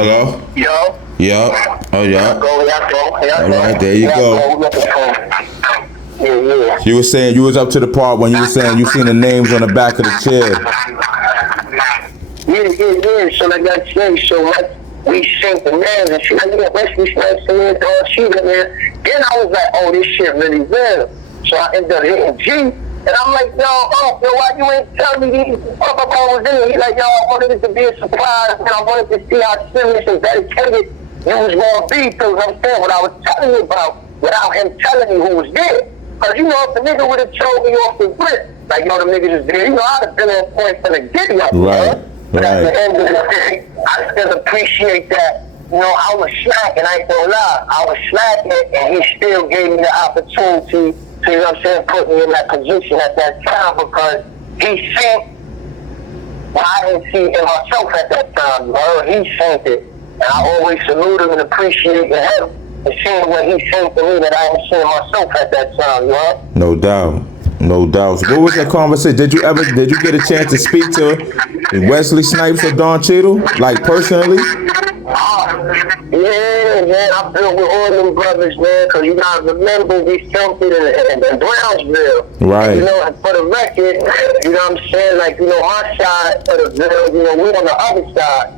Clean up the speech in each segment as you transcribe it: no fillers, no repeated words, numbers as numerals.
Hello? Yo. Yup. Oh, yup. All right, there you go. Yeah. You were saying you was up to the part when you were saying you seen the names on the back of the chair. Yeah. So like I said, so like we synced the names and she like, yeah, Wesley Snipes and then all shit in there. Then I was like, oh, this shit really real. So I ended up hitting G. And I'm like, yo, why you ain't tell me these Papa was in there? He's like, yo, I wanted it to be a surprise, and I wanted to see how serious and dedicated you was going to be, because I'm saying what I was telling you about without him telling me who was there. Because, you know, if the nigga would have told me off the grip, like, yo, the niggas is there, you know, I'd have been on point from the giddy-up. Right. But at the end of the day, I still appreciate that. You know, I was slacking, I ain't gonna lie. I was slacking, and he still gave me the opportunity to, you know what I'm saying, put me in that position at that time, because he seen what I didn't see in myself at that time, you know? He seen it. And I always salute him and appreciate him and seeing what he seen to me that I didn't see in myself at that time, you know? No doubt. No doubt. So what was that conversation? Did you get a chance to speak to Wesley Snipes or Don Cheadle? Like personally? Yeah, I built with all them brothers, man, because you gotta remember we filmed it in Brownsville. Right. You know, and for the record, you know what I'm saying? Like, you know, my side of the ville, you know, we on the other side.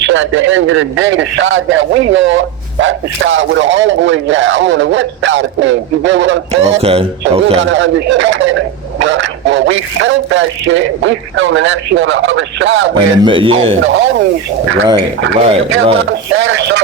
So at the end of the day, the side that we on, that's the side where the homeboys at. I'm on the west side of things. You get what I'm saying? Okay. So we gotta understand. When we filmed that shit, we filming that shit on the other side where the homies. Right. You get what I'm saying? So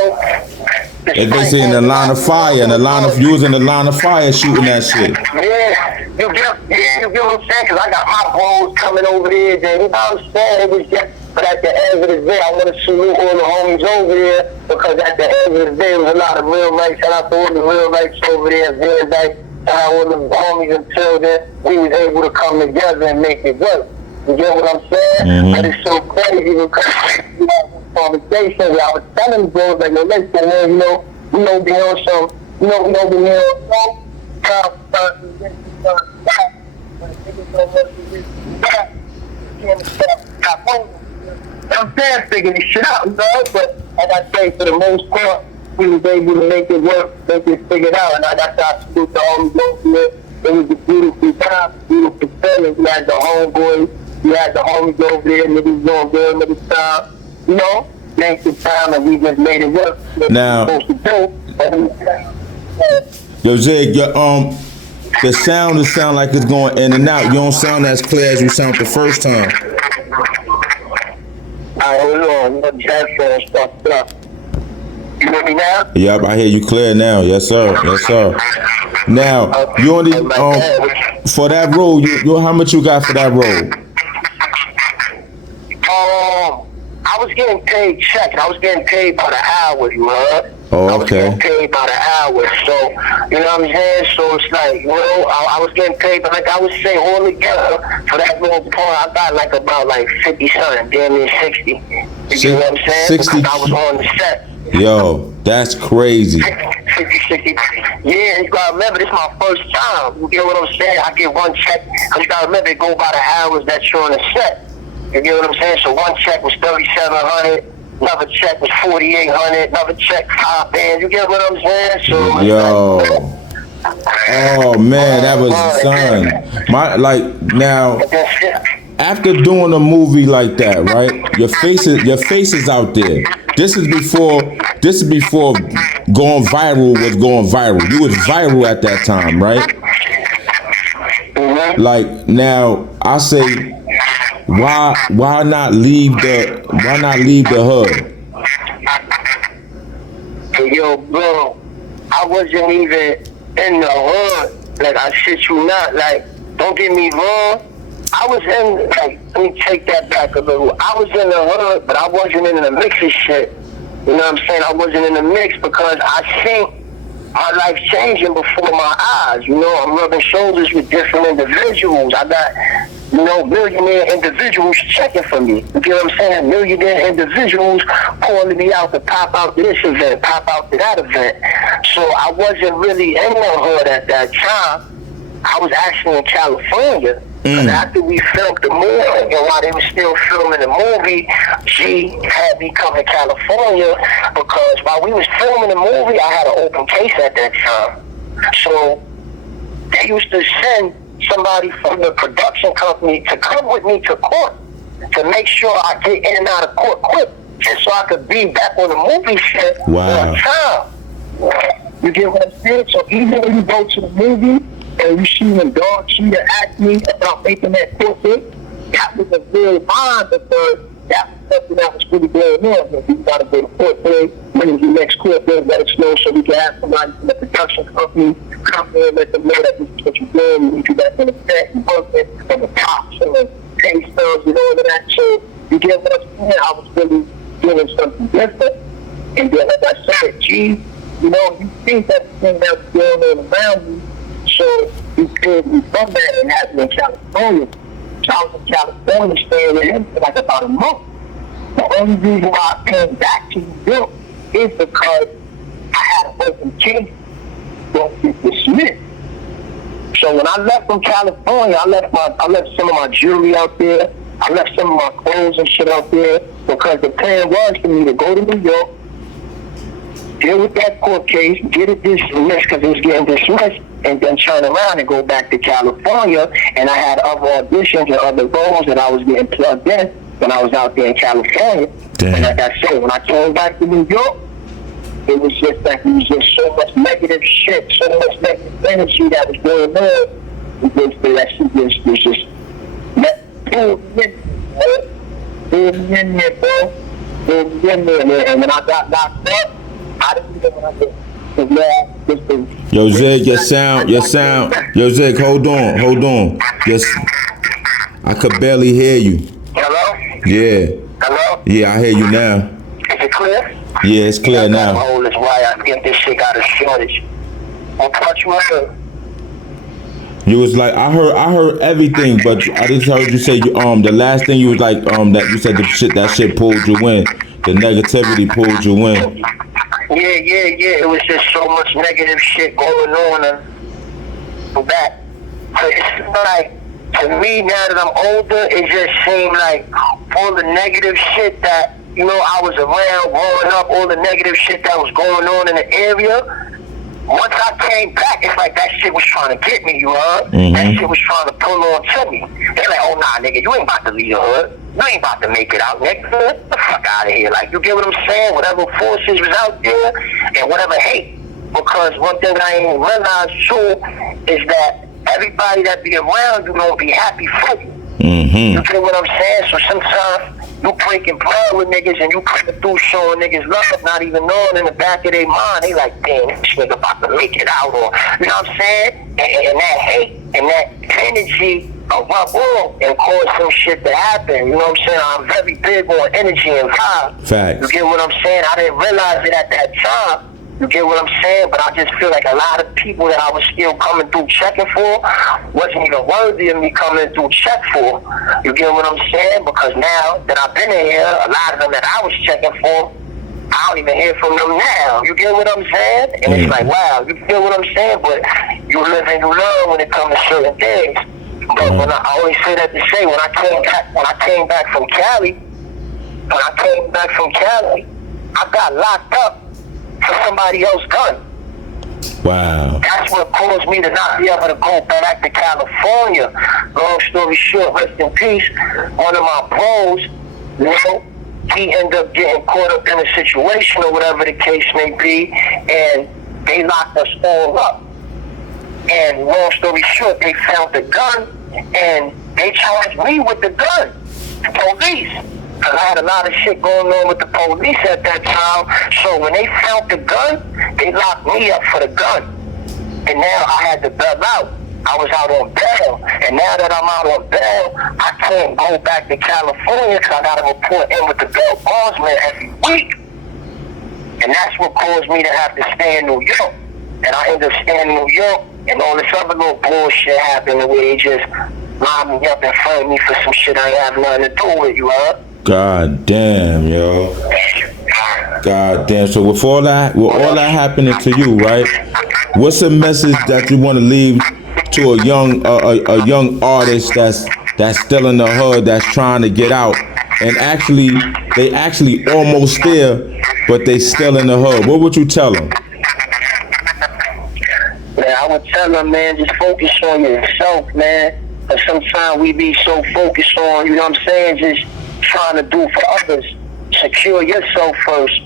they say in the line of fire, you was in the line of fire shooting that shit. Yeah, you get what I'm saying? Because I got my bros coming over there, then you know what I'm saying? It was just, but at the end of the day, I want to salute all the homies over there, because at the end of the day, there was a lot of real lights. Shout out to all the real lights over there, Van Dyke, all the homies until then, we was able to come together and make it work. You get what I'm saying? Mm-hmm. And it's so crazy because we had this conversation where I was telling the bros, like, listen, man, you know, we don't be on some, you know, we don't be on some, I'm saying, figuring this shit out, you know, but like I say, for the most part, we was able to make it work, make it figured out, and that's how I salute the homies over there. It was a beautiful time, beautiful feeling. We had the homeboys, we had the homies over there, niggas doing good, niggas time, you know, thanks to time, and we just made it work. Now, yo, Zig, the sound like it's going in and out. You don't sound as clear as you sound the first time. Hold on, my headphones fucked up. You hear me now? Yep, I hear you clear now. Yes, sir. Now, you only for that role. You how much you got for that role? I was getting paid checks. I was getting paid by the hour, you heard? Oh, okay. I was getting paid by the hour, so, you know what I'm saying? So it's like, you know, I was getting paid, but like I was saying, all together, for that little part, I got like about like 50 something, damn near 60. You know what I'm saying? 60. Because I was on the set. Yo, that's crazy. 50. Yeah, you gotta remember, this is my first time. You get what I'm saying? I get one check, because you gotta remember, it go by the hours that you're on the set. You get what I'm saying? So one check was $3,700, another check was $4,800, another check $5,000. You get what I'm saying? So yo, oh man, that was son. Now, after doing a movie like that, right? Your face is out there. This is before going viral was going viral. You was viral at that time, right? Mm-hmm. Like now, I say, why not leave the hood? Yo, bro, I wasn't even in the hood. Like, I shit you not. Like, don't get me wrong. I was in, like, let me take that back a little. I was in the hood, but I wasn't in the mix of shit. You know what I'm saying? I wasn't in the mix because I seen my life changing before my eyes. You know, I'm rubbing shoulders with different individuals. I got, you know, millionaire individuals checking for me. You get what I'm saying? Millionaire individuals calling me out to pop out to this event, pop out to that event. So I wasn't really in the hood at that time. I was actually in California. But after we filmed the movie, and while they were still filming the movie, G had me come to California because while we was filming the movie, I had an open case at that time. So they used to send somebody from the production company to come with me to court to make sure I get in and out of court quick, just so I could be back on the movie set on time. You get what I'm saying? So even when you go to the movie and you see when Dog Cheetah asked me about making that court date, that was a real mind because that was something that was really going on. If you got to go to court date, when is your next court date, let us know so we can have somebody from the production company come in and let them know that this is what you're doing. You need to back on the set, you working from the cops and the pay stubs and all of that. So you get what I'm saying? I was really doing something different. And then, like I said, G, you know, you think everything that's going on around you, so you could be from that and have it in California. So I was in California staying with him for like about a month. The only reason why I came back to New York is because I had an open case that was dismissed. So when I left from California, I left some of my jewelry out there. I left some of my clothes and shit out there because the plan was for me to go to New York, deal with that court case, get it dismissed because it was getting dismissed, and then turn around and go back to California. And I had other auditions and other roles that I was getting plugged in when I was out there in California. Damn. And like I said, when I came back to New York, it was just like, it was just so much negative shit, so much negative energy that was going on. That shit was just pulled me in there, bro. And when I got knocked up, I didn't even want to Yo, Zig, your sound. Yo, Zig, hold on. Yes, I could barely hear you. Hello? Yeah. Hello? Yeah, I hear you now. Is it clear? Yeah, it's clear now. Oh, that's why I get this shit got a shortage. What part you heard? You was like, I heard everything, but I just heard you say the last thing you was like that you said that shit pulled you in. The negativity pulled you in. Yeah. It was just so much negative shit going on and that. So it's like, to me, now that I'm older, it just seemed like all the negative shit that, you know, I was around growing up, all the negative shit that was going on in the area. Once I came back, it's like that shit was trying to get me, you heard? Mm-hmm. That shit was trying to pull on to me. They're like, oh, nah, nigga, you ain't about to leave the hood. You ain't about to make it out, nigga. Get the fuck out of here. Like, you get what I'm saying? Whatever forces was out there and whatever hate. Because one thing I ain't realized, too, is that everybody that be around you don't be happy for you. Mm-hmm. You get what I'm saying? So sometimes you breaking bread with niggas and you coming through showing niggas love, not even knowing in the back of their mind, they like, damn, this nigga about to make it out, or, you know what I'm saying? And that hate and that energy will rub off and cause some shit to happen, you know what I'm saying? I'm very big on energy and vibe. Facts. You get what I'm saying? I didn't realize it at that time. You get what I'm saying? But I just feel like a lot of people that I was still coming through checking for wasn't even worthy of me coming through check for. You get what I'm saying? Because now that I've been in here, a lot of them that I was checking for, I don't even hear from them now. You get what I'm saying? And it's like, wow, you get what I'm saying? But you live and you learn when it comes to certain things. But when I always say that to say, when I came back from Cali, I got locked up for somebody else's gun. Wow. That's what caused me to not be able to go back to California. Long story short, rest in peace, one of my bros, you know, he ended up getting caught up in a situation or whatever the case may be, and they locked us all up. And long story short, they found the gun, and they charged me with the gun, the police. Because I had a lot of shit going on with the police at that time. So when they found the gun, they locked me up for the gun. And now I had to bail out. I was out on bail. And now that I'm out on bail, I can't go back to California because I got to report in with the bail bondsman every week. And that's what caused me to have to stay in New York. And I ended up staying in New York, and all this other little bullshit happened where they just lined me up and framed me for some shit I ain't have nothing to do with, you heard? God damn, yo. God damn. So with all that happening to you, right? What's a message that you want to leave to a young artist that's still in the hood, that's trying to get out, and they actually almost there, but they still in the hood? What would you tell them? Man, I would tell them, man, just focus on yourself, man. But sometimes we be so focused on, you know what I'm saying, just trying to do for others. Secure yourself first.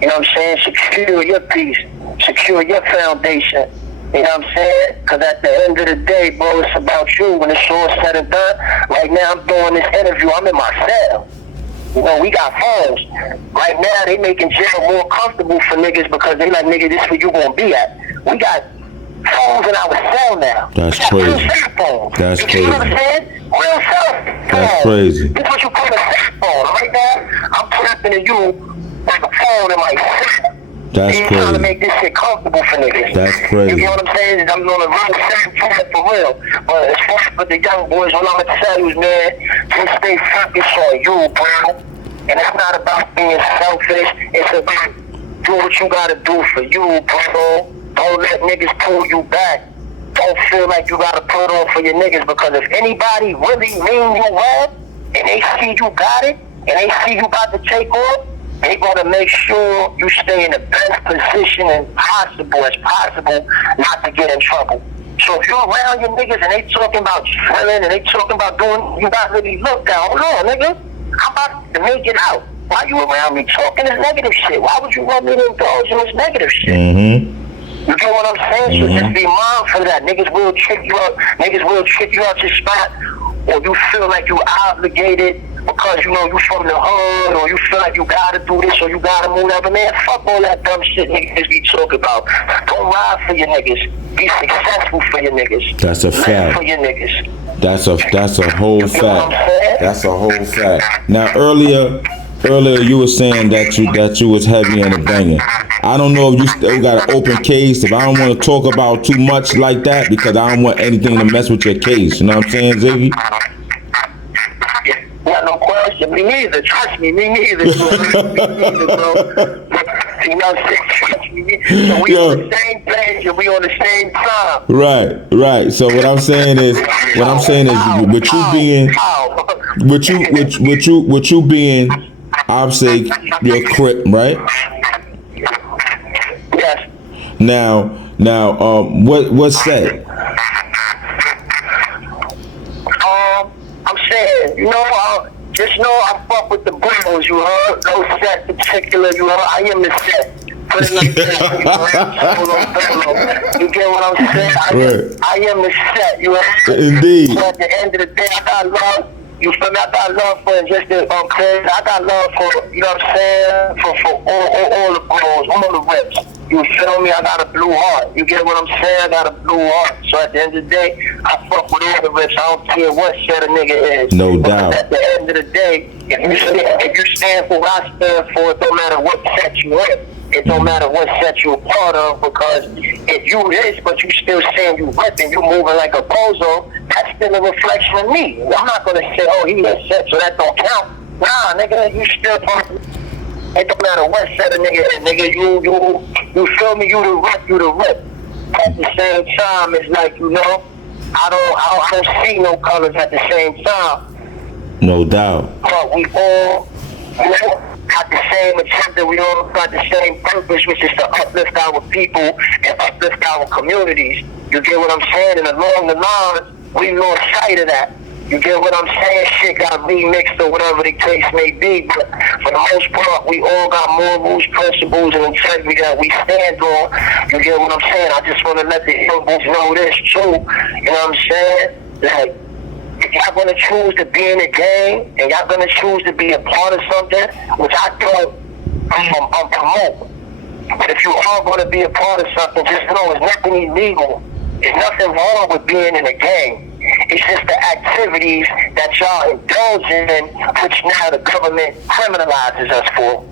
You know what I'm saying? Secure your peace. Secure your foundation. You know what I'm saying? Because at the end of the day, bro, it's about you. When it's all said and done, right now I'm doing this interview, I'm in my cell. You know, we got phones. Right now, they making jail more comfortable for niggas because they like, nigga, this is where you gonna be at. We got phones in our cell now. That's crazy. Real cell phones. That's crazy. You know what I'm saying? Real cell phones. That's crazy. This is what you call a cell phone. Right now, I'm tapping to you like a phone in my cell. That's crazy. Trying to make this shit comfortable for niggas. That's crazy. You know what I'm saying? I'm on a real cell phone for real. But as far as for the young boys, what I'm gonna tell you is, man, just stay focused on you, bro. And it's not about being selfish. It's about do what you gotta do for you, bro. Don't let niggas pull you back. Don't feel like you gotta put on for your niggas, because if anybody really mean you well, and they see you got it, and they see you about to take off, they gonna make sure you stay in the best position as possible not to get in trouble. So if you're around your niggas and they talking about drilling and they talking about doing, you gotta really look down. Hold on, nigga. I'm about to make it out. Why you around me talking this negative shit? Why would you want me to indulge in this negative shit? You know what I'm saying? So just be mindful of that. Niggas will trick you up. Niggas will trick you out your spot, or you feel like you obligated because you know you from the hood, or you feel like you gotta do this or you gotta move that. But man, fuck all that dumb shit niggas be talking about. Don't ride for your niggas. Be successful for your niggas. That's a fact. Live for your niggas. That's a whole fact. That's a whole fact. Now earlier you were saying that you was heavy in the banging. I don't know if you still got an open case. If I don't want to talk about too much like that, because I don't want anything to mess with your case. You know what I'm saying, Ziggy? Yeah, no question. Me neither. Trust me, me neither. Me neither, bro. You know what I'm saying? Trust me. So we on the same page and we on the same time. Right. So what I'm saying is with you being, I'll say you're a Crip, right? Yes. Now, what's that? I'm saying, just know I fuck with the Browns, you heard? Those set particular, you heard? I am the set. Put it like that, you get what I'm saying? I am the set, you heard? Indeed. So at the end of the day, I got love. You feel me? I got love for just the I got love for, you know what I'm saying? For all the bros, all the reps. You feel me? I got a blue heart. You get what I'm saying? I got a blue heart. So at the end of the day, I fuck with all the reps. I don't care what set a nigga is. No but doubt. At the end of the day, if you stand for what I stand for, it don't matter what set you in. It don't matter what set you're a part of, because if you this, but you still saying you ripping, you moving like a bozo, that's still a reflection of me. I'm not gonna say, oh, he is set, so that don't count. Nah, nigga, you still part of it. It don't matter what set a nigga is, nigga. You feel me? You the rip. At the same time, it's like, I don't see no colors at the same time. No doubt. But we all, got the same agenda. We all got the same purpose, which is to uplift our people and uplift our communities. You get what I'm saying? And along the lines, we lost sight of that. You get what I'm saying? Shit got remixed or whatever the case may be. But for the most part, we all got morals, principles, and integrity that we stand on. You get what I'm saying? I just want to let the hillbillies know this too. You know what I'm saying? Like, if y'all gonna choose to be in the game and y'all gonna choose to be a part of something, which I don't promote, but if you are gonna be a part of something, just know it's nothing illegal. There's nothing wrong with being in the game. It's just the activities that y'all indulge in, which now the government criminalizes us for.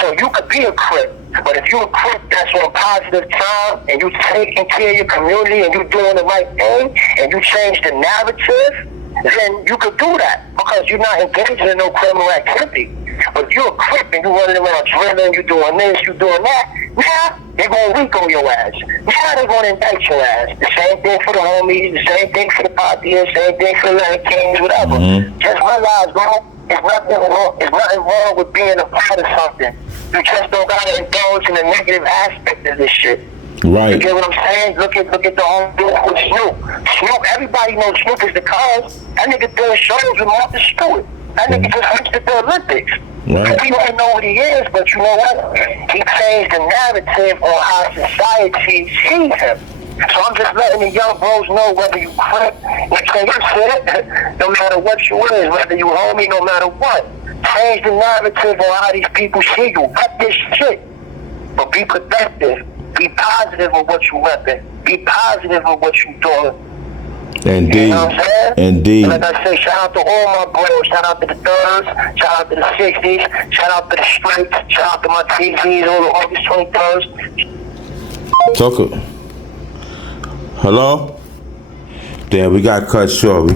So you could be a Crip, but if you're a Crip that's on positive time and you taking care of your community and you doing the right thing and you change the narrative, then you could do that because you're not engaging in no criminal activity. But you're a crip and you running around drilling, you doing this, you doing that. Now, they're going to RICO your ass. Now they're going to indict your ass. The same thing for the homies, the same thing for the Papias, same thing for the Latin Kings, whatever. Just realize, bro, there's nothing wrong with being a part of something. You just don't got to indulge in the negative aspect of this shit. Right. You get what I'm saying? Look at the whole thing with Snoop. Snoop, everybody knows Snoop is the cause. That nigga doing shows with Martha Stewart. That nigga just hosted the Olympics. Right. We don't know what he is, but you know what? He changed the narrative on how society sees him. So I'm just letting the young bros know whether you crip, no matter what you is, whether you homie, no matter what. Change the narrative on how these people see you. Cut this shit. But be productive. Be positive of what you repping. Be positive of what you doing. Indeed. You know what I'm saying? Indeed. Like I say, shout out to all my bros. Shout out to the Thirds. Shout out to the 60s. Shout out to the Straights. Shout out to my TVs, all the August 23rd. Talk. Hello? Damn, we got cut short.